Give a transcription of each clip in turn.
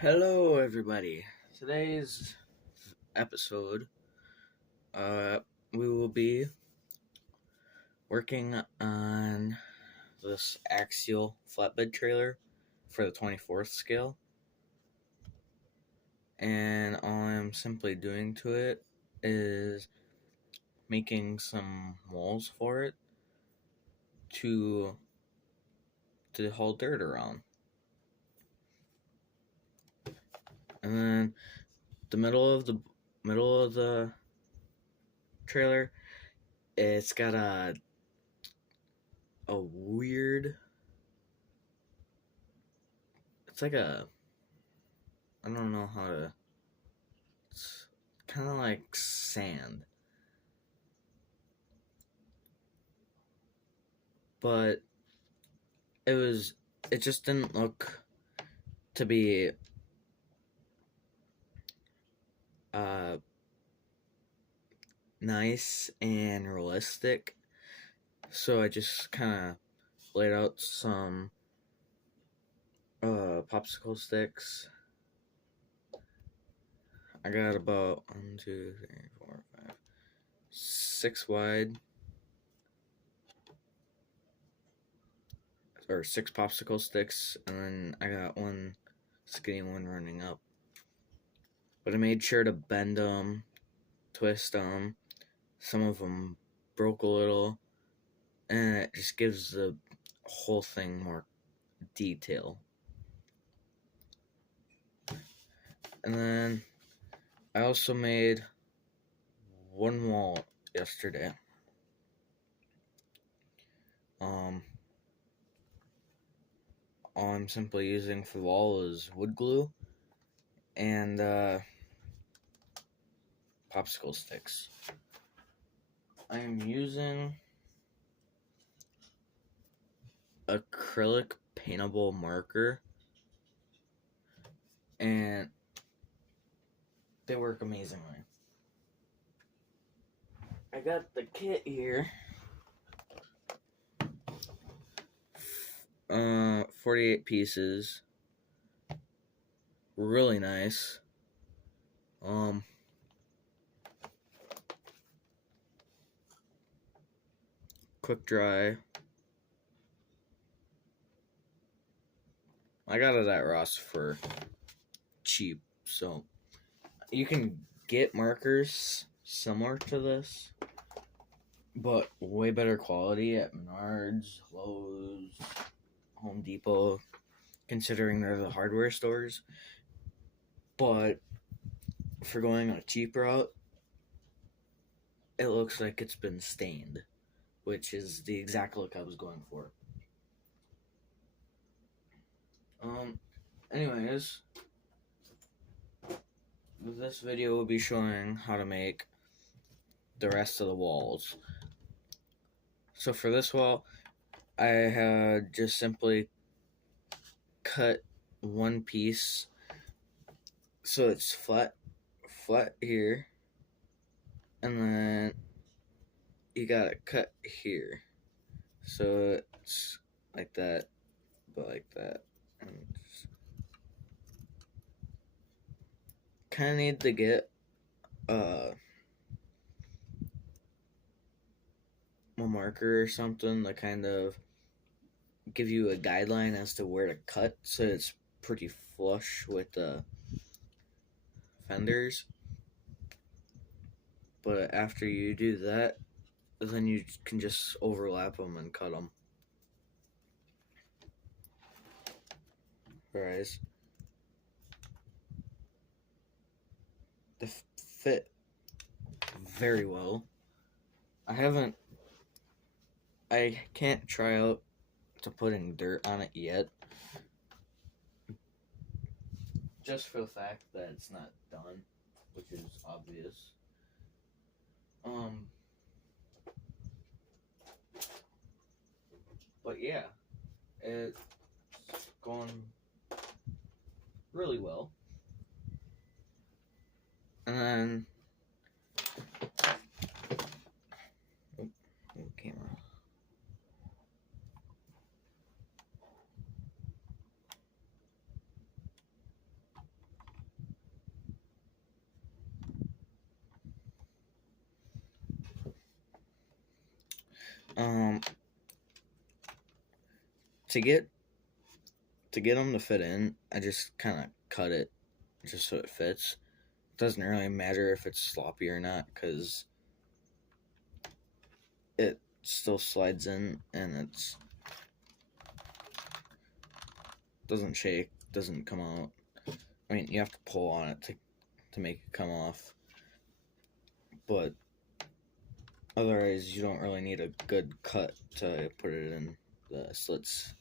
Hello, everybody. Today's episode, we will be working on this Axial flatbed trailer for the 24th scale, and all I'm simply doing to it is making some walls for it to haul dirt around. And then the middle of the trailer, it's got a weird, it's like a, I don't know how to, it's kind of like sand, but it just didn't look to be nice and realistic, so I just kind of laid out some popsicle sticks. I got about 1, 2, 3, 4, 5, 6 wide, or 6 popsicle sticks, and then I got one skinny one running up. But I made sure to bend them, twist them. Some of them broke a little, and it just gives the whole thing more detail. And then I also made one wall yesterday. All I'm simply using for the wall is wood glue and popsicle sticks. I am using acrylic paintable marker, and they work amazingly. I got the kit here. 48 pieces. Really nice. Quick dry. I got it at Ross for cheap, so you can get markers similar to this, but way better quality at Menards, Lowe's, Home Depot, considering they're the hardware stores. But for going a cheap route, it looks like it's been stained, which is the exact look I was going for. Anyways, this video will be showing how to make the rest of the walls. So for this wall, I had just simply cut one piece so it's flat here, and then you gotta cut here so it's like that, but like that, and kind of need to get a marker or something to kind of give you a guideline as to where to cut so it's pretty flush with the fenders. But after you do that, then you can just overlap them and cut them. Whereas they fit very well. I can't try out to putting dirt on it yet, just for the fact that it's not done, which is obvious. But yeah, it's going really well. And then camera. To get them to fit in, I just kind of cut it just so it fits. It doesn't really matter if it's sloppy or not, because it still slides in and it's doesn't shake, doesn't come out. I mean, you have to pull on it to make it come off, but otherwise you don't really need a good cut to put it in the slits.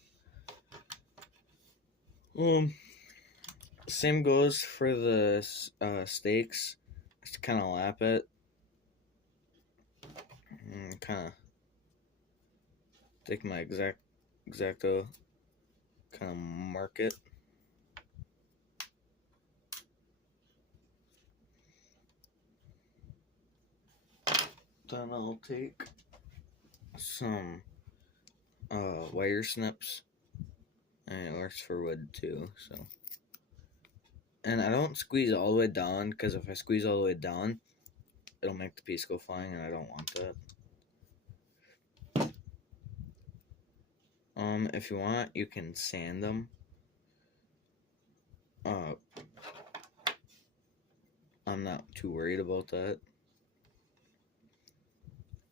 Same goes for the stakes. Just kind of lap it and kind of take my exacto, kind of mark it. Then I'll take some wire snips, and it works for wood too. So, and I don't squeeze all the way down, because if I squeeze all the way down, it'll make the piece go flying, and I don't want that. If you want, you can sand them. I'm not too worried about that.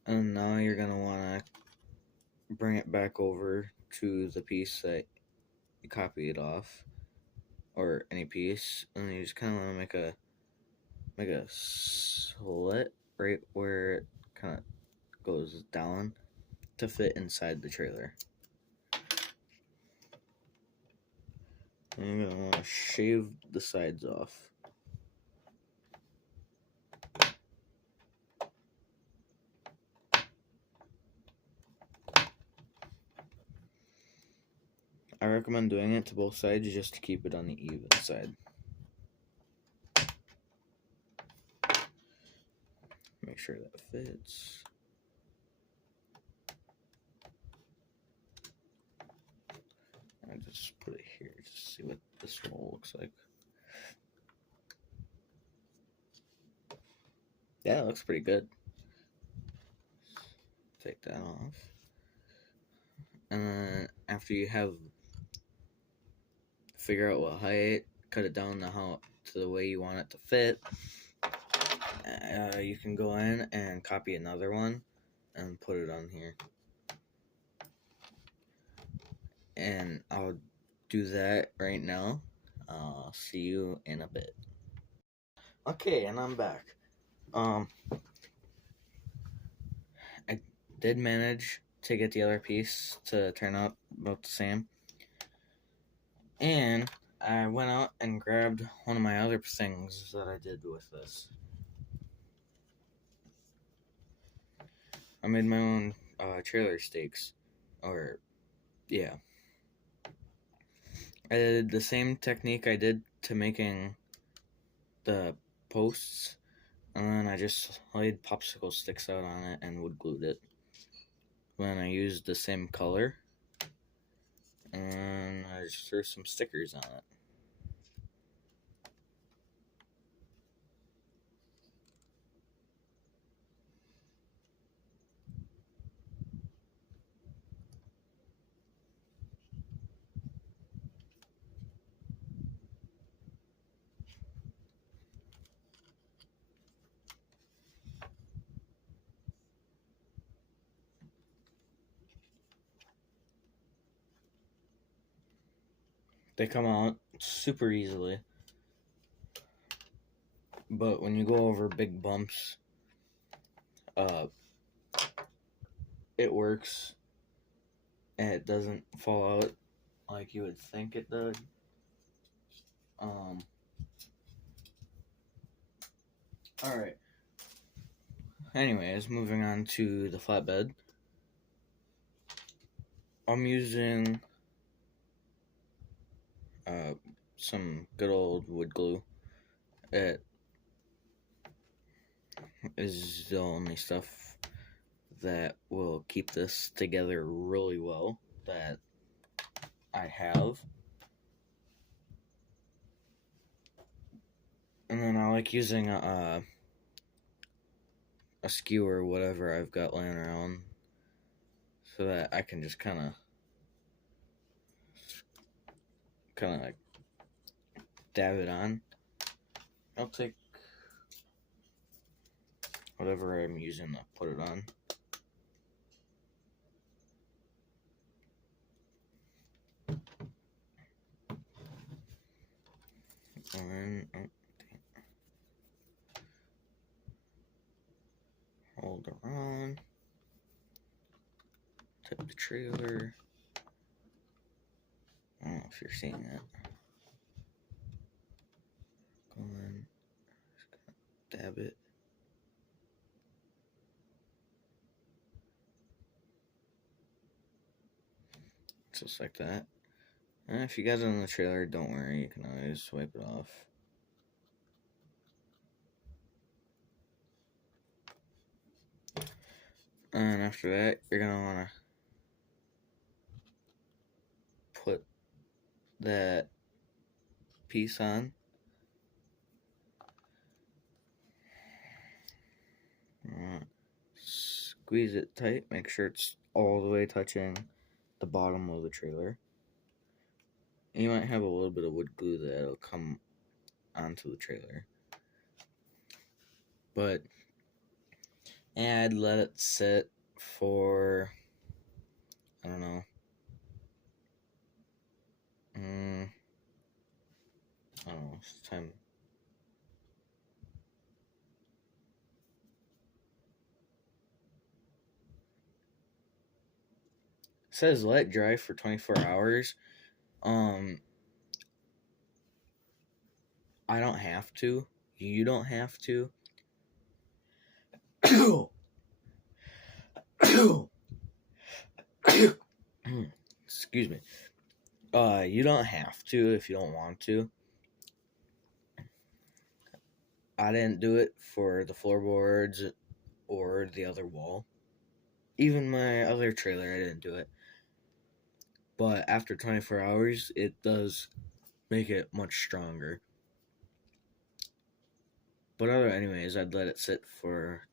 And now you're gonna want to bring it back over to the piece that you copied off, or any piece, and you just kind of want to make a slit right where it kind of goes down to fit inside the trailer. And you're gonna want to shave the sides off. I recommend doing it to both sides just to keep it on the even side. Make sure that fits. I just put it here to see what this roll looks like. Yeah, it looks pretty good. Take that off. And then after you have figure out what height, cut it down to the way you want it to fit, you can go in and copy another one and put it on here. And I'll do that right now. I'll see you in a bit. Okay, and I'm back. I did manage to get the other piece to turn out about the same. And I went out and grabbed one of my other things that I did with this. I made my own trailer stakes. Yeah. I did the same technique I did to making the posts, and then I just laid popsicle sticks out on it and wood glued it. Then I used the same color, and I just threw some stickers on it. They come out super easily, but when you go over big bumps, it works, and it doesn't fall out like you would think it does. Alright. Anyways, moving on to the flatbed. I'm using some good old wood glue. It is the only stuff that will keep this together really well that I have. And then I like using a skewer, whatever I've got laying around, so that I can just kind of like dab it on. I'll take whatever I'm using to put it on. And then hold her on. Tip the trailer. I don't know if you're seeing that. Go in. Just dab it. Just like that. And if you got it on the trailer, don't worry. You can always wipe it off. And after that, you're going to want to put that piece on. Squeeze it tight. Make sure it's all the way touching the bottom of the trailer. And you might have a little bit of wood glue that'll come onto the trailer. But I'd let it sit for, I don't know, it's time. It says let dry for 24 hours. I don't have to. You don't have to. Excuse me. You don't have to if you don't want to. I didn't do it for the floorboards or the other wall. Even my other trailer, I didn't do it. But after 24 hours, it does make it much stronger. But anyways, I'd let it sit for,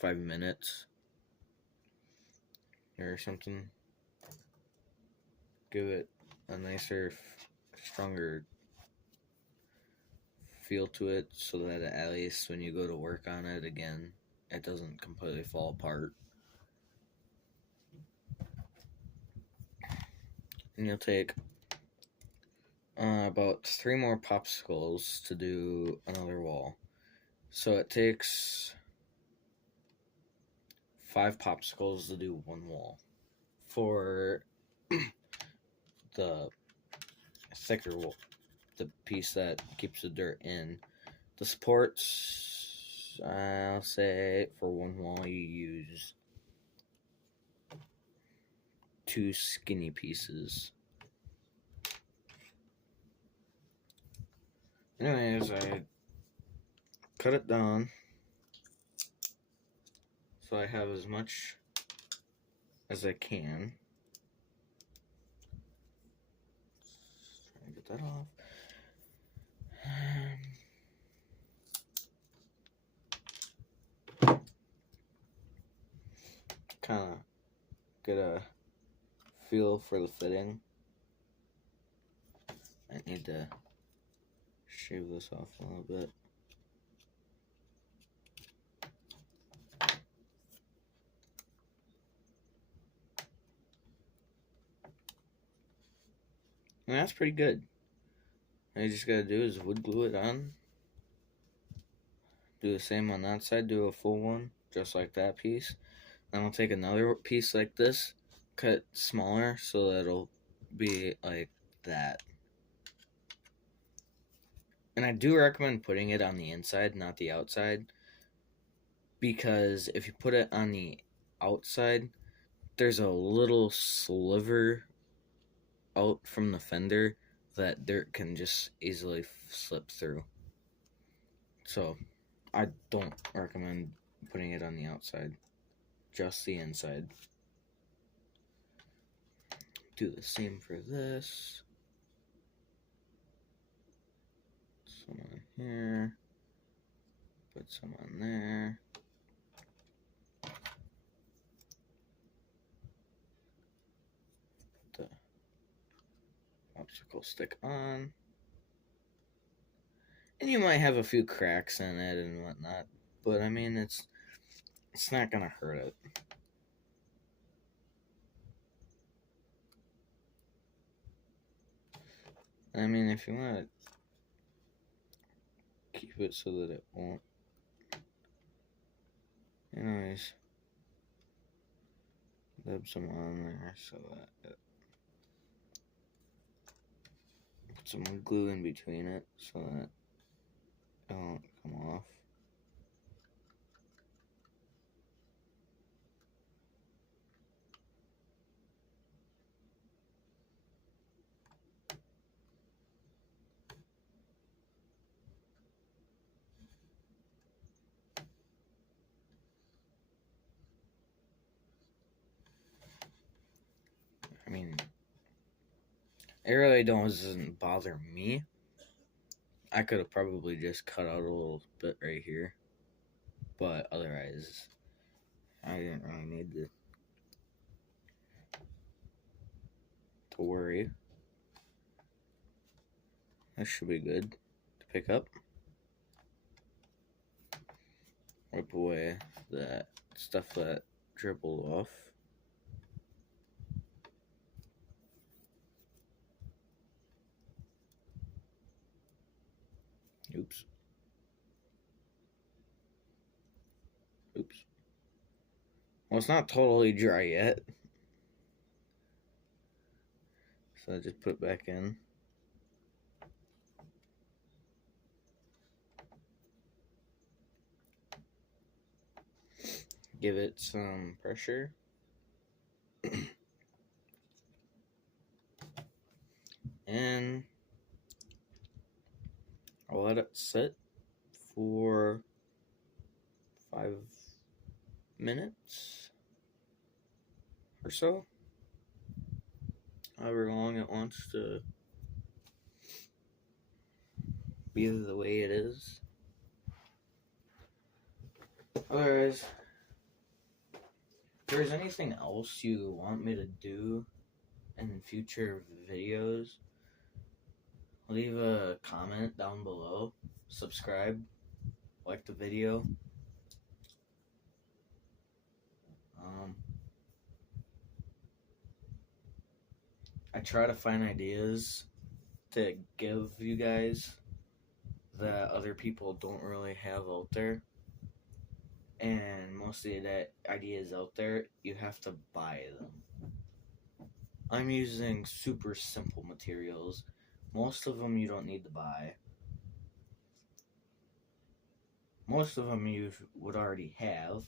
5 minutes or something. Give it a nicer, stronger feel to it so that at least when you go to work on it again, it doesn't completely fall apart. And you'll take about 3 more popsicles to do another wall. So it takes 5 popsicles to do 1 wall. For the thicker wall, the piece that keeps the dirt in. The supports, I'll say for 1 wall you use 2 skinny pieces. Anyways, I cut it down so I have as much as I can. Try to get that off. Kind of get a feel for the fitting. I need to shave this off a little bit. And that's pretty good. All you just gotta do is wood glue it on. Do the same on that side, do a full one, just like that piece. Then I'll take another piece like this, cut smaller so that it'll be like that. And I do recommend putting it on the inside, not the outside, because if you put it on the outside, there's a little sliver out from the fender that dirt can just easily slip through. So I don't recommend putting it on the outside, just the inside. Do the same for this. Some on here. Put some on there. popsicle stick on. And you might have a few cracks in it and whatnot, but I mean, it's not gonna hurt it. I mean, if you want to keep it so that it won't, anyways, dab some on there so that it, put some glue in between it so that it won't come off. I mean, it really doesn't bother me. I could have probably just cut out a little bit right here, but otherwise, I didn't really need to worry. That should be good to pick up. Wipe away that stuff that dribbled off. Oops. Well, it's not totally dry yet. So I just put it back in. Give it some pressure. And I'll let it sit for 5 minutes or so. However long it wants to be the way it is. Otherwise, if there's anything else you want me to do in future videos, leave a comment down below. Subscribe. Like the video. I try to find ideas to give you guys that other people don't really have out there. And most of the ideas out there, you have to buy them. I'm using super simple materials. Most of them you don't need to buy. Most of them you would already have.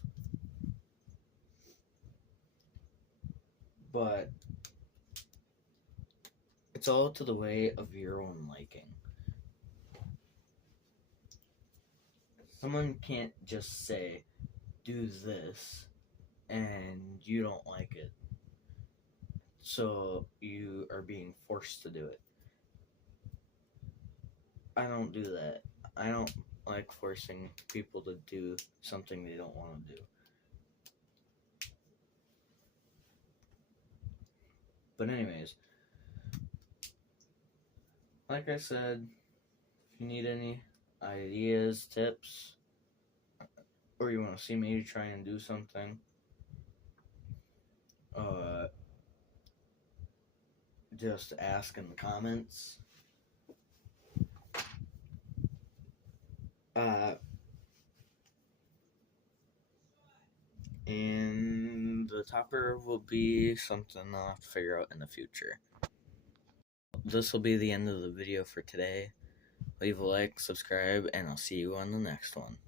But it's all to the way of your own liking. Someone can't just say, do this, and you don't like it. So you are being forced to do it. I don't do that. I don't like forcing people to do something they don't want to do. But anyways, like I said, if you need any ideas, tips, or you want to see me try and do something, just ask in the comments. And the topper will be something I'll have to figure out in the future. This will be the end of the video for today. Leave a like, subscribe, and I'll see you on the next one.